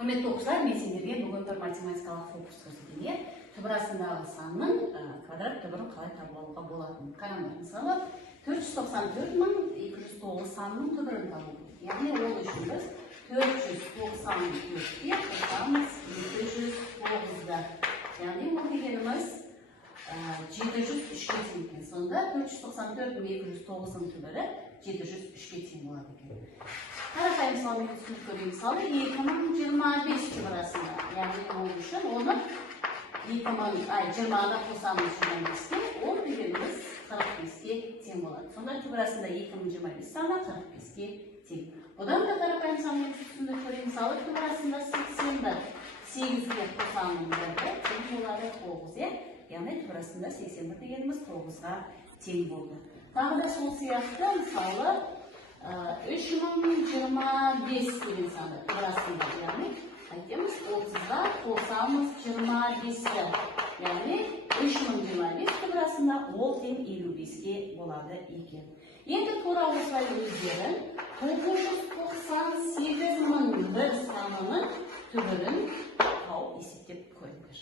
Құрметті оқушылар, мен сендерге бүгін бір математикалық фокус көрсетейін. Түбір астындағы санның квадрат түбірін қалай тауып алуға болатынын қараңдар. Мысалы, 494.209 санның түбірін табу. Яғни ол үшін біз 494-ке қосамыз 209-ды. Яғни ол дегеніміз 703-ке тең екен. Сонда 494.209-ның түбірі 703-ке тең болады екен. Қарапайым мысалмен түсініп көрейік. Мысалы 2025 түбір астында. Яғни ол үшін оны 20-ға қосамыз 25-ке, ол дегеніміз 45-ке тең болады. Сонда түбір астында 2025 саны 45-ке тең. Бұдан да қарапайым мысалмен түсініп көрейік. Мысалы түбір астында 80-ді 8-ге қосамыз 1-ді тең болады 9. Яғни түбір астында 81 дегеніміз 9-ға тең болды. Тағы да сол сияқты мысалы 3025 деген саны түбір астында. Яғни айтеміз 30-ға қосамыз 25-ді. Яғни 3025 түбір астында ол тең 55-ке болады екен. Енді тура осылай өздерін 998.001 санының түбірін тауып есептеп көріңдер.